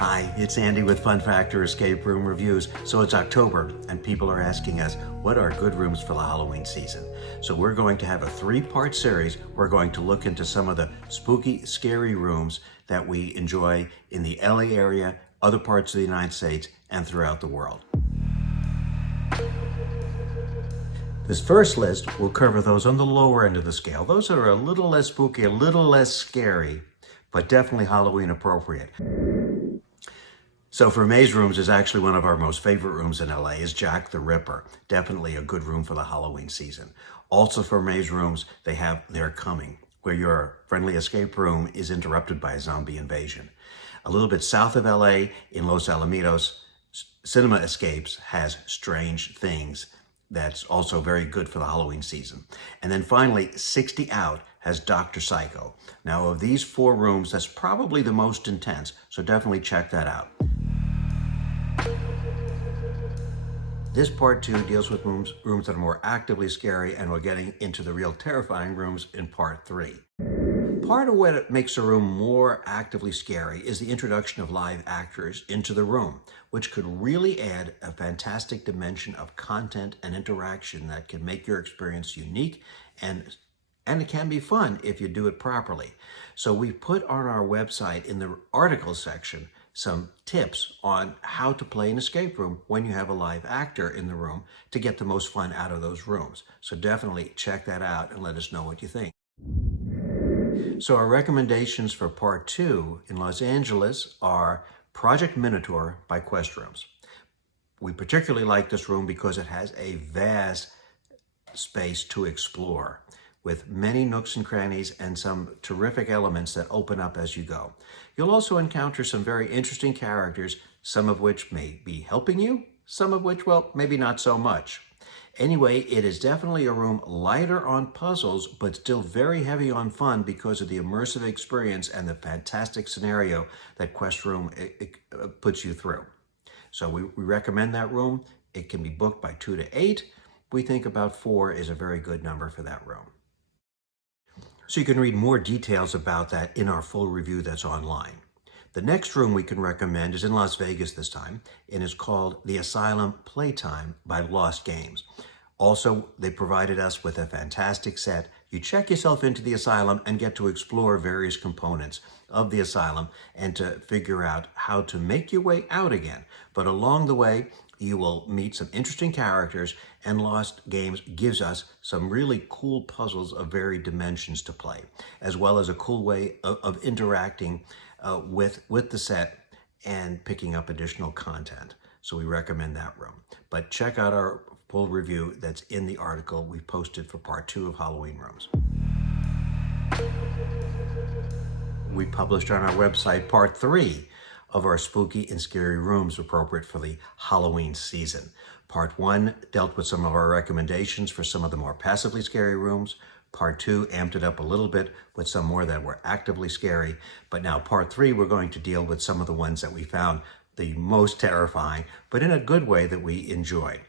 Hi, it's Andy with Fun Factor Escape Room Reviews. So it's October and people are asking us, what are good rooms for the Halloween season? So we're going to have a 3-part series. We're going to look into some of the spooky, scary rooms that we enjoy in the LA area, other parts of the United States, and throughout the world. This first list will cover those on the lower end of the scale. Those are a little less spooky, a little less scary, but definitely Halloween appropriate. So for Maze Rooms is actually one of our most favorite rooms in LA is Jack the Ripper. Definitely a good room for the Halloween season. Also for Maze Rooms, they have They're Coming, where your friendly escape room is interrupted by a zombie invasion. A little bit south of LA in Los Alamitos, Cinema Escapes has Strange Things. That's also very good for the Halloween season. And then finally, 60 Out has Dr. Psycho. Now of these 4 rooms, that's probably the most intense, so definitely check that out. This part 2 deals with rooms that are more actively scary, and we're getting into the real terrifying rooms in part 3. Part of what makes a room more actively scary is the introduction of live actors into the room, which could really add a fantastic dimension of content and interaction that can make your experience unique, and it can be fun if you do it properly. So we put on our website in the article section some tips on how to play an escape room when you have a live actor in the room to get the most fun out of those rooms. So definitely check that out and let us know what you think. So our recommendations for part 2 in Los Angeles are Project Minotaur by Quest Rooms. We particularly like this room because it has a vast space to explore with many nooks and crannies and some terrific elements that open up as you go. You'll also encounter some very interesting characters, some of which may be helping you, some of which, well, maybe not so much. Anyway, it is definitely a room lighter on puzzles, but still very heavy on fun because of the immersive experience and the fantastic scenario that Quest Room puts you through. So we recommend that room. It can be booked by 2 to 8. We think about 4 is a very good number for that room. So you can read more details about that in our full review that's online. The next room we can recommend is in Las Vegas this time, and is called the Asylum Playtime by Lost Games. Also, they provided us with a fantastic set. You check yourself into the asylum and get to explore various components of the asylum and to figure out how to make your way out again. But along the way, you will meet some interesting characters, and Lost Games gives us some really cool puzzles of varied dimensions to play, as well as a cool way of interacting with the set and picking up additional content. So we recommend that room. But check out our full review that's in the article we posted for part 2 of Halloween Rooms. We published on our website part 3 of our spooky and scary rooms appropriate for the Halloween season. Part 1 dealt with some of our recommendations for some of the more passively scary rooms. Part 2 amped it up a little bit with some more that were actively scary. But now part 3, we're going to deal with some of the ones that we found the most terrifying, but in a good way that we enjoyed.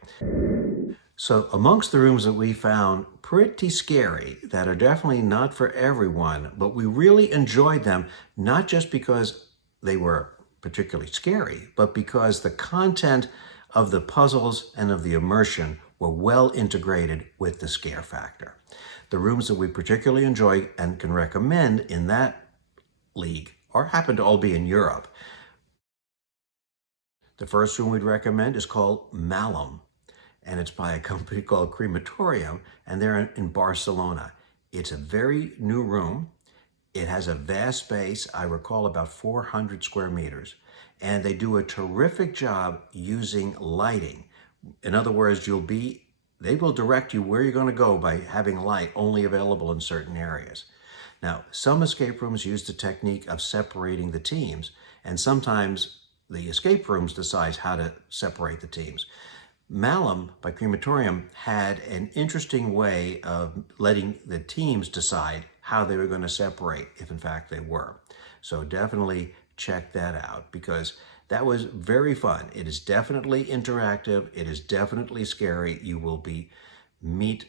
So amongst the rooms that we found pretty scary, that are definitely not for everyone, but we really enjoyed them, not just because they were particularly scary, but because the content of the puzzles and of the immersion were well integrated with the scare factor. The rooms that we particularly enjoy and can recommend in that league or happen to all be in Europe. The first room we'd recommend is called Asylum, and it's by a company called Crematorium, and they're in Barcelona. It's a very new room. It has a vast space, I recall about 400 square meters, and they do a terrific job using lighting. In other words, they will direct you where you're going to go by having light only available in certain areas. Now, some escape rooms use the technique of separating the teams, and sometimes the escape rooms decide how to separate the teams. Asylum by Crematorium had an interesting way of letting the teams decide how they were going to separate, if in fact they were. So definitely check that out because that was very fun. It is definitely interactive. It is definitely scary. You will meet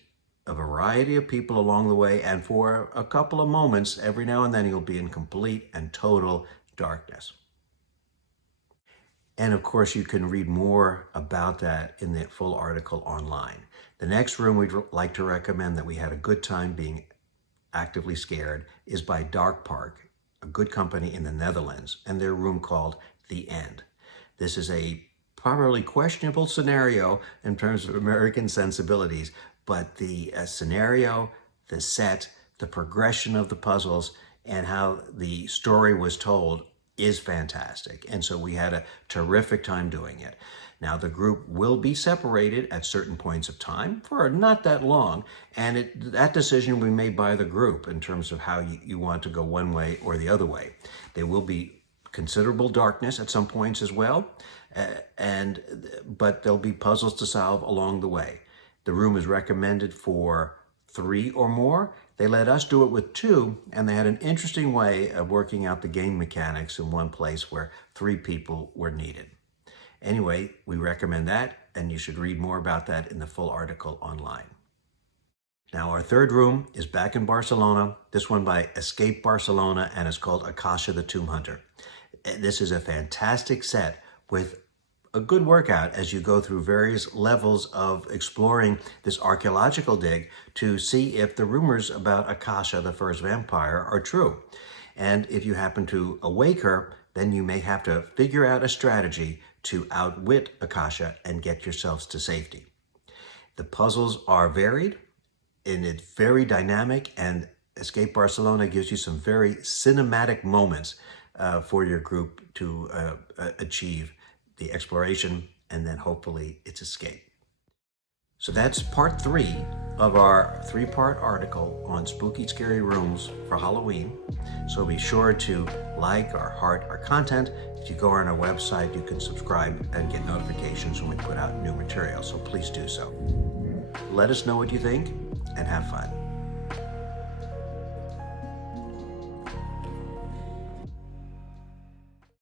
a variety of people along the way, and for a couple of moments, every now and then, you'll be in complete and total darkness. And of course, you can read more about that in the full article online. The next room we'd like to recommend that we had a good time being actively scared is by Dark Park, a good company in the Netherlands, and their room called The End. This is a probably questionable scenario in terms of American sensibilities, but the scenario, the set, the progression of the puzzles, and how the story was told is fantastic. And so we had a terrific time doing it. Now the group will be separated at certain points of time for not that long, and that decision will be made by the group in terms of how you want to go one way or the other way. There will be considerable darkness at some points as well, but there'll be puzzles to solve along the way. The room is recommended for 3 or more. They let us do it with 2, and they had an interesting way of working out the game mechanics in one place where 3 people were needed. Anyway, we recommend that, and you should read more about that in the full article online. Now, our third room is back in Barcelona, this one by Escape Barcelona, and it's called Akasha the Tomb Hunter. This is a fantastic set with a good workout as you go through various levels of exploring this archaeological dig to see if the rumors about Akasha, the first vampire, are true. And if you happen to awake her, then you may have to figure out a strategy to outwit Akasha and get yourselves to safety. The puzzles are varied and it's very dynamic, and Escape Barcelona gives you some very cinematic moments for your group to achieve the exploration and then hopefully its escape. So that's part 3 of our 3-part article on spooky scary rooms for Halloween. So be sure to like or heart our content. If you go on our website, you can subscribe and get notifications when we put out new material. So please do so. Let us know what you think and have fun.